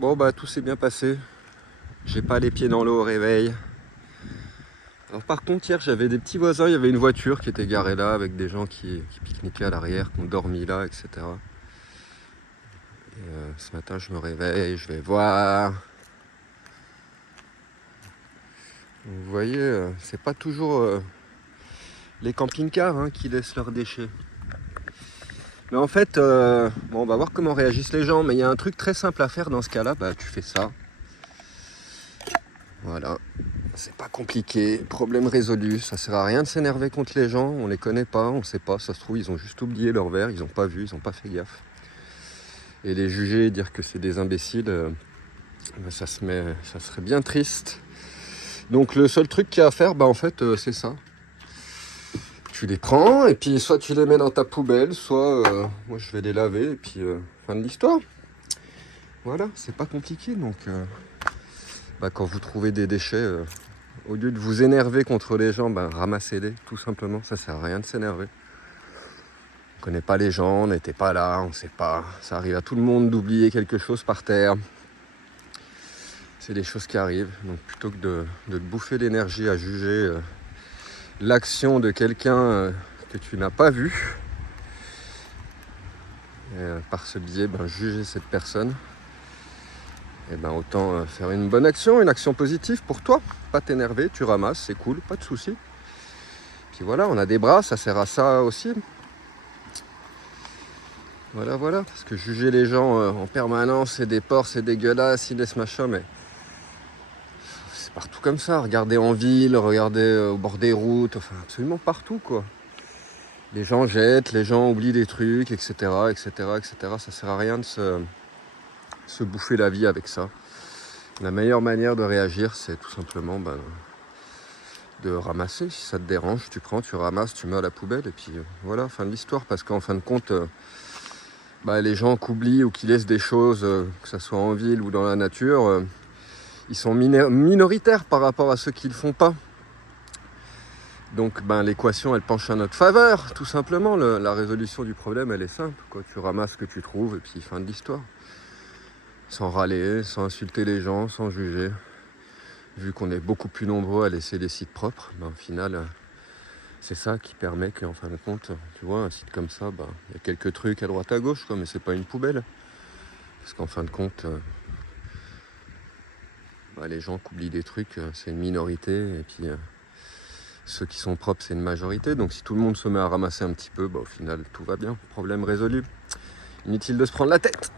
Bon bah tout s'est bien passé. J'ai pas les pieds dans l'eau au réveil. Alors par contre hier j'avais des petits voisins, il y avait une voiture qui était garée là avec des gens qui pique-niquaient à l'arrière, qui ont dormi là, etc. Et ce matin je me réveille, je vais voir. Vous voyez, c'est pas toujours les camping-cars qui laissent leurs déchets. Mais en fait, bon, on va voir comment réagissent les gens. Mais il y a un truc très simple à faire dans ce cas-là. Bah, tu fais ça. Voilà. C'est pas compliqué. Problème résolu. Ça sert à rien de s'énerver contre les gens. On les connaît pas, on sait pas. Ça se trouve, ils ont juste oublié leur verre. Ils ont pas vu, ils ont pas fait gaffe. Et les juger et dire que c'est des imbéciles, bah, ça serait bien triste. Donc le seul truc qu'il y a à faire, bah en fait, c'est ça. Tu les prends et puis soit tu les mets dans ta poubelle, soit moi je vais les laver et puis fin de l'histoire. Voilà, c'est pas compliqué. Donc bah, quand vous trouvez des déchets, au lieu de vous énerver contre les gens, bah, ramassez-les tout simplement. Ça sert à rien de s'énerver. On connaît pas les gens, on n'était pas là, on sait pas. Ça arrive à tout le monde d'oublier quelque chose par terre. C'est des choses qui arrivent. Donc plutôt que de te bouffer l'énergie à juger l'action de quelqu'un que tu n'as pas vu, et, par ce biais, juger cette personne, et autant faire une bonne action, une action positive pour toi. Pas t'énerver, tu ramasses, c'est cool, pas de soucis. Puis voilà, on a des bras, ça sert à ça aussi. Voilà, parce que juger les gens en permanence, c'est des porcs, c'est dégueulasse, ils laissent machin, mais c'est partout comme ça. Regardez en ville, regardez au bord des routes, enfin absolument partout quoi. Les gens jettent, les gens oublient des trucs, etc. Ça sert à rien de se bouffer la vie avec ça. La meilleure manière de réagir, c'est tout simplement de ramasser. Si ça te dérange, tu prends, tu ramasses, tu mets à la poubelle, et puis voilà, fin de l'histoire. Parce qu'en fin de compte, les gens qui oublient ou qui laissent des choses, que ce soit en ville ou dans la nature, ils sont minoritaires par rapport à ceux qui ne le font pas. Donc l'équation elle penche à notre faveur, tout simplement. La résolution du problème elle est simple, quoi. Tu ramasses ce que tu trouves et puis fin de l'histoire. Sans râler, sans insulter les gens, sans juger. Vu qu'on est beaucoup plus nombreux à laisser des sites propres, au final c'est ça qui permet qu'en fin de compte, tu vois, un site comme ça, il y a quelques trucs à droite à gauche, quoi, mais c'est pas une poubelle. Parce qu'en fin de compte, les gens qui oublient des trucs, c'est une minorité, et puis ceux qui sont propres, c'est une majorité. Donc si tout le monde se met à ramasser un petit peu, au final, tout va bien. Problème résolu. Inutile de se prendre la tête.